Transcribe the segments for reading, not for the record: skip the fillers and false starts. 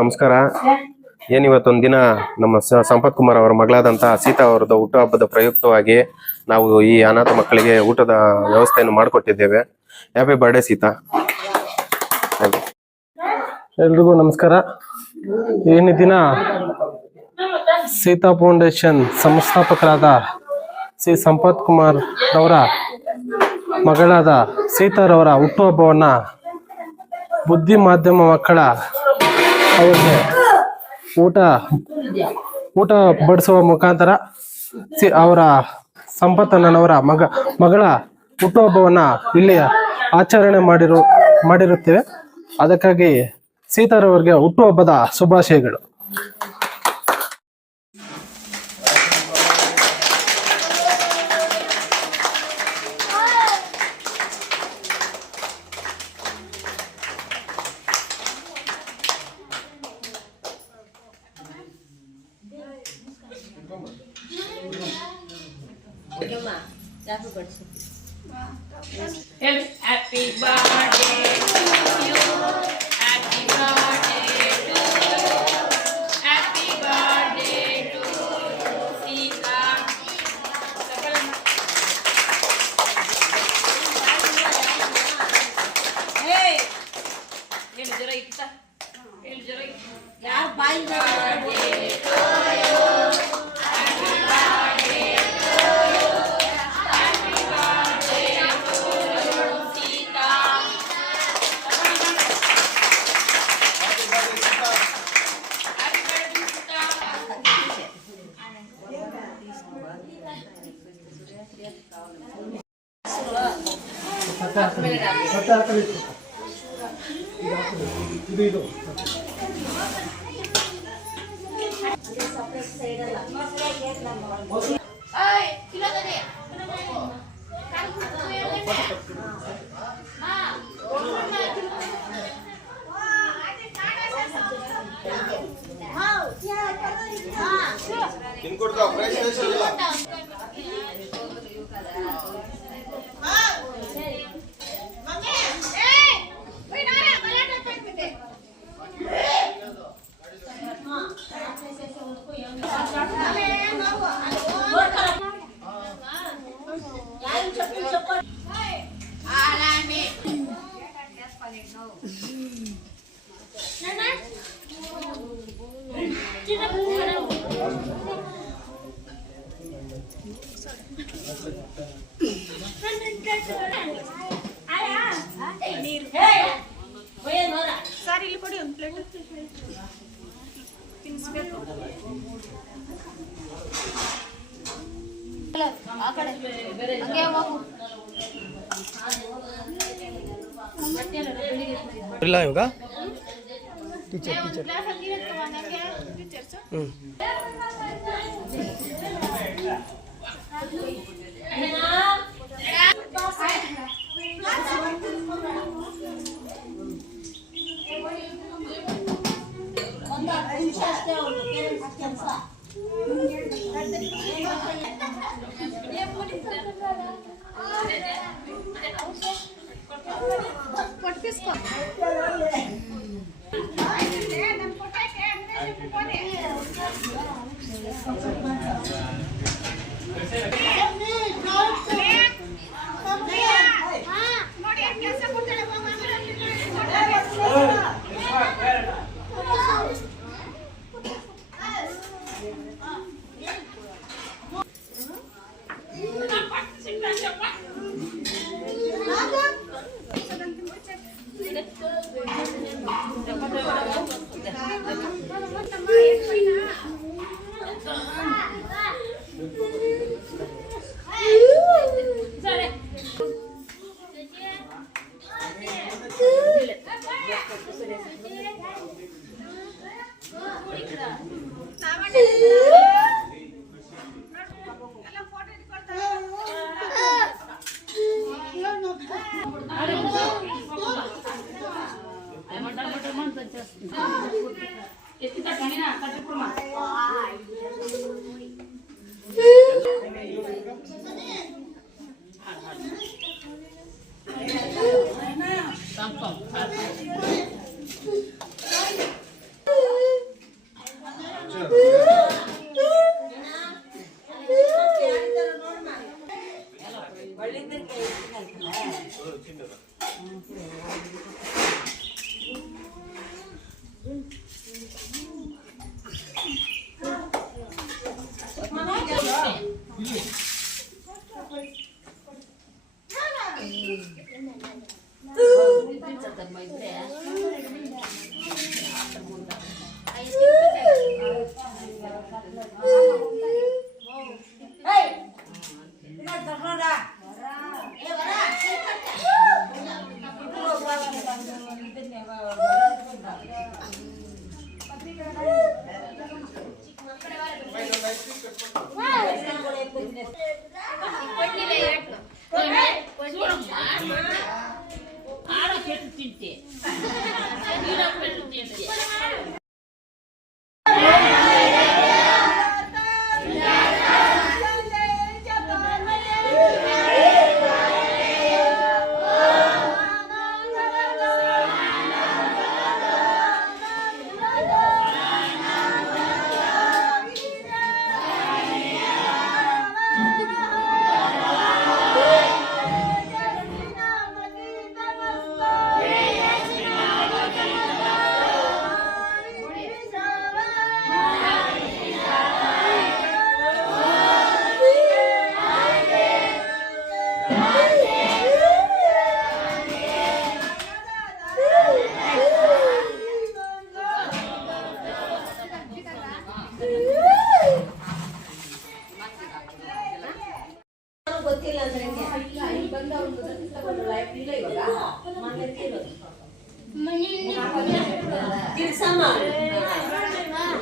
ನಮಸ್ಕಾರ. ಏನಿವತ್ತೊಂದು ದಿನ ನಮ್ಮ ಸಂಪತ್ ಕುಮಾರ್ ಅವರ ಮಗಳಾದಂತಹ ಸೀತಾ ಅವರದ್ದು ಹುಟ್ಟುಹಬ್ಬದ ಪ್ರಯುಕ್ತವಾಗಿ ನಾವು ಈ ಅನಾಥ ಮಕ್ಕಳಿಗೆ ಊಟದ ವ್ಯವಸ್ಥೆಯನ್ನು ಮಾಡಿಕೊಟ್ಟಿದ್ದೇವೆ. Happy birthday Sita. ಎಲ್ರಿಗೂ ನಮಸ್ಕಾರ. ಈ ದಿನ ಸೀತಾ ಫೌಂಡೇಶನ್ ಸಂಸ್ಥಾಪಕರಾದ ಶ್ರೀ ಸಂಪತ್ ಕುಮಾರ್ ಅವರ ಮಗಳಾದ ಸೀತಾರವರ ಹುಟ್ಟುಹಬ್ಬವನ್ನ ಬುದ್ಧಿ ಮಾಧ್ಯಮ ಮಕ್ಕಳ ಅವರಿಗೆ ಊಟ ಬಡಿಸುವ ಮುಖಾಂತರ ಅವರ ಸಂಪತ್ತಣ್ಣನವರ ಮಗಳ ಹುಟ್ಟುಹಬ್ಬವನ್ನ ಇಲ್ಲಿ ಆಚರಣೆ ಮಾಡಿರುತ್ತೇವೆ. ಅದಕ್ಕಾಗಿ ಸೀತಾರವರಿಗೆ ಹುಟ್ಟುಹಬ್ಬದ ಶುಭಾಶಯಗಳು. Happy birthday to you. Happy birthday to you. Happy birthday to you, Sita. Hey, ಏನು ಜರ ಇತ್ತ? ಏನು ಜರ ಇತ್ತ? ಯಾರು ಬಾಯಿ birthday to you. ಸರ್ ಇಲ್ಲಿ ಕೊಡಿ ಒಂದು ಪ್ಲೇಟ್ ತಿನ್ನಿಸ್ಬೇಕು. ಆ ಕಡೆ ಹಂಗೆ ಹೋಗು. ಇಲ್ಲ ಇವಾಗ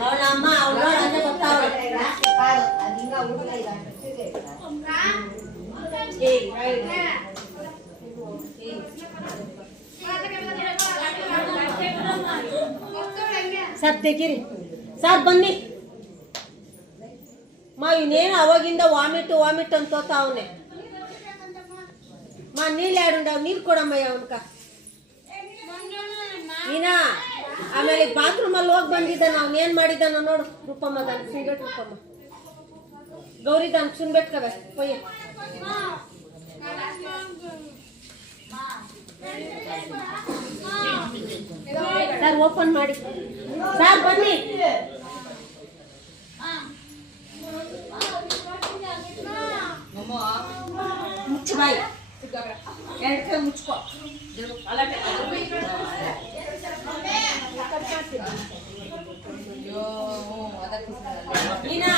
ಅವಳ ಅಮ್ಮ ಅವಳ ಅನ್ನ ಗೊತ್ತಾವಳ ಸರ್ ತೆಗೀರಿ ಸರ್ ಬನ್ನಿ ಮಾ ಇನ್ನೇನು ಅವಾಗಿಂದ ವಾಮಿಟ್ ಅಂತೋತ ಅವನೇ ಮಾ ನೀళ్ళు ಆಡುಂಡವ್ ನೀರು ಕೊಡಮ್ಮಯ್ಯ ಅವನ್ಕ ನೀನಾ ಆಮೇಲೆ ಬಾತ್ರೂಮ್ ಅಲ್ಲಿ ಹೋಗಿ ಬಂದಿದ್ದಾನ ಅವ್ನು ಏನ್ ಮಾಡಿದ್ದಾನ ನೋಡು ರೂಪಮ್ಮ ದನ್ ಸುನ್ಬೆಟ್ ರೂಪಮ್ಮ ಗೌರಿ ದನ್ ಸುನ್ಬೆಟ್ಕವೆ ಪೊಯ್ಯ ಸರ್ ಓಪನ್ ಮಾಡಿ ಸರ್ ಬನ್ನಿ ಮುಚ್ಚು ಬಾಯಿ ಎರಡು ಕೈ ಮುಚ್ಕೋ ನೀನಾ